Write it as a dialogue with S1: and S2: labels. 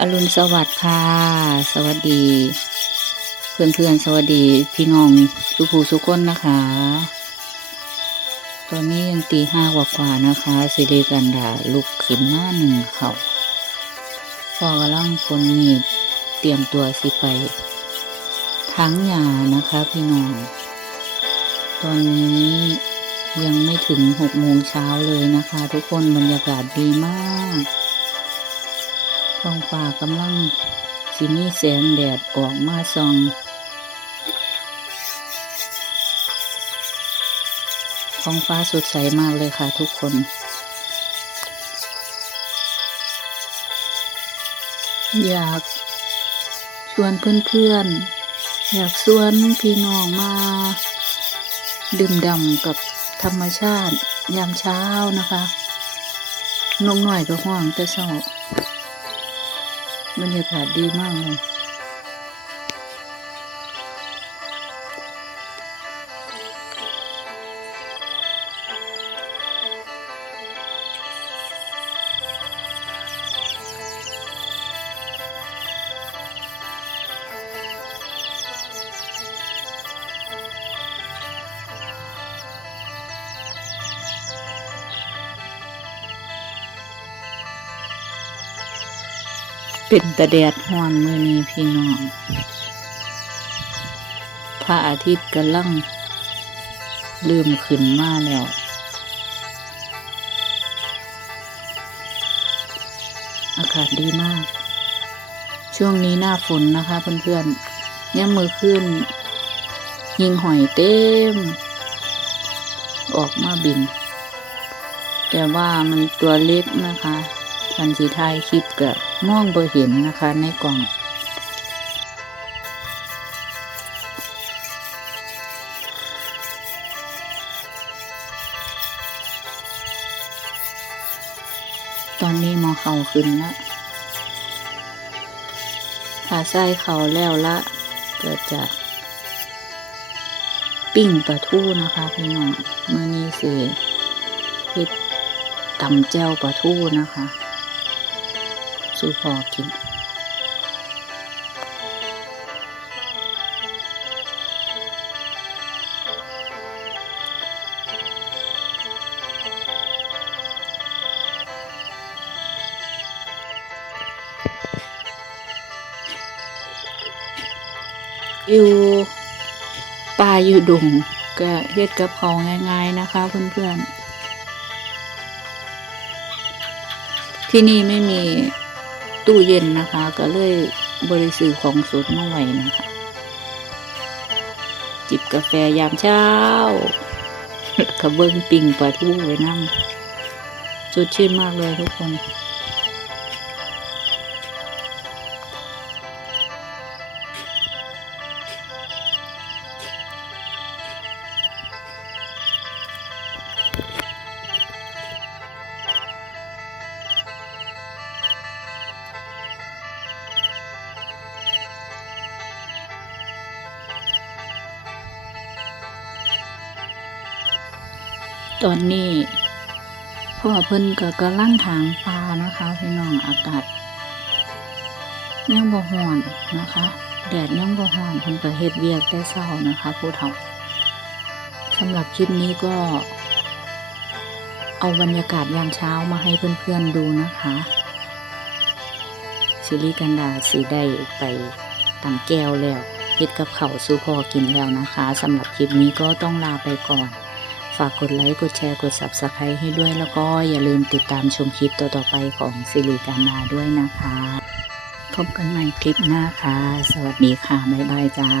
S1: อรุณสวัสดิ์ค่ะ สวัสดี เพื่อนเพื่อนๆสวัสดีพี่น้องสุภูสุกคนนะคะ ตอนนี้ยังตีห้ากว่าๆนะคะสิริกันดาลุกขึ้นมาหนึ่งเขาพอกำลังคนมีดเตรียมตัวสิไป ทั้งยานะคะพี่น้อง ตอนนี้ยังไม่ถึงหกโมงเช้าเลยนะคะ ทุกคนบรรยากาศดีมาก ท้องฟ้ากำลังสิมีแสงแดดออกมาส่องท้องฟ้าสดใสมากเลยค่ะทุกคน อยากชวนเพื่อนๆ อยากชวนพี่น้องมา ดื่มด่ำกับธรรมชาติยามเช้านะคะ นกหน่อยก็ห้องแต่เช้า บรรยากาศดีมากเลย เป็นตะแดดฮ้อนมือนี้พี่น้อง พระอาทิตย์กำลังเริ่มขึ้นมาแล้ว อากาศดีมาก ช่วงนี้หน้าฝนนะคะเพื่อนๆย่ำมือขึ้น ยิงหอยเต็ม ออกมาบิน แต่ว่ามันตัวเล็กนะคะ ทันสีไทยคลิปกับมองบ่เห็นนะคะในกล่อง ตอนนี้มอเข่าขึ้นละถ้าใส่เข่าแล้วละก็จะปิ้งปลาทูนะคะพี่น้องเมื่อนี้สิเฮ็ดตำแจ่วปลาทูนะคะ สู่พอกิน อยู่ป่าอยู่ดงก็เฮ็ดกับเขาวง่ายๆนะคะ เพื่อนๆที่นี่ไม่มี ตู้เย็นนะคะ ก็เลยบริสื่อของสดมาไว้นะคะ จิบกาแฟยามเช้ากระเบิ้งปิ่งปลาทูไว้นั่งสดชื่นมากเลยทุกคน ตอนนี้พ่อเพิ่นก็กำลังถางปลานะคะพี่น้องอากาศยังบ่ฮ้อนนะคะ แดดยังบ่ฮ้อนเพิ่นก็เฮ็ดเวียกแต่เช้านะคะ ผู้เฒ่าสำหรับคลิปนี้ก็ เอาบรรยากาศยามเช้ามาให้เพื่อนๆดูนะคะซิริกันดาสีได้ไปตำแก้วแล้วเฮ็ดกับเขาสู่พอกินแล้วนะคะสำหรับคลิปนี้ก็ต้องลาไปก่อน ฝากกดไลค์ กดแชร์ กด Subscribe ให้ด้วย แล้วก็อย่าลืมติดตามชมคลิปต่อๆไปของสิริการนาด้วยนะคะ พบกันใหม่คลิปหน้าค่ะ สวัสดีค่ะ บ๊ายบายจ้า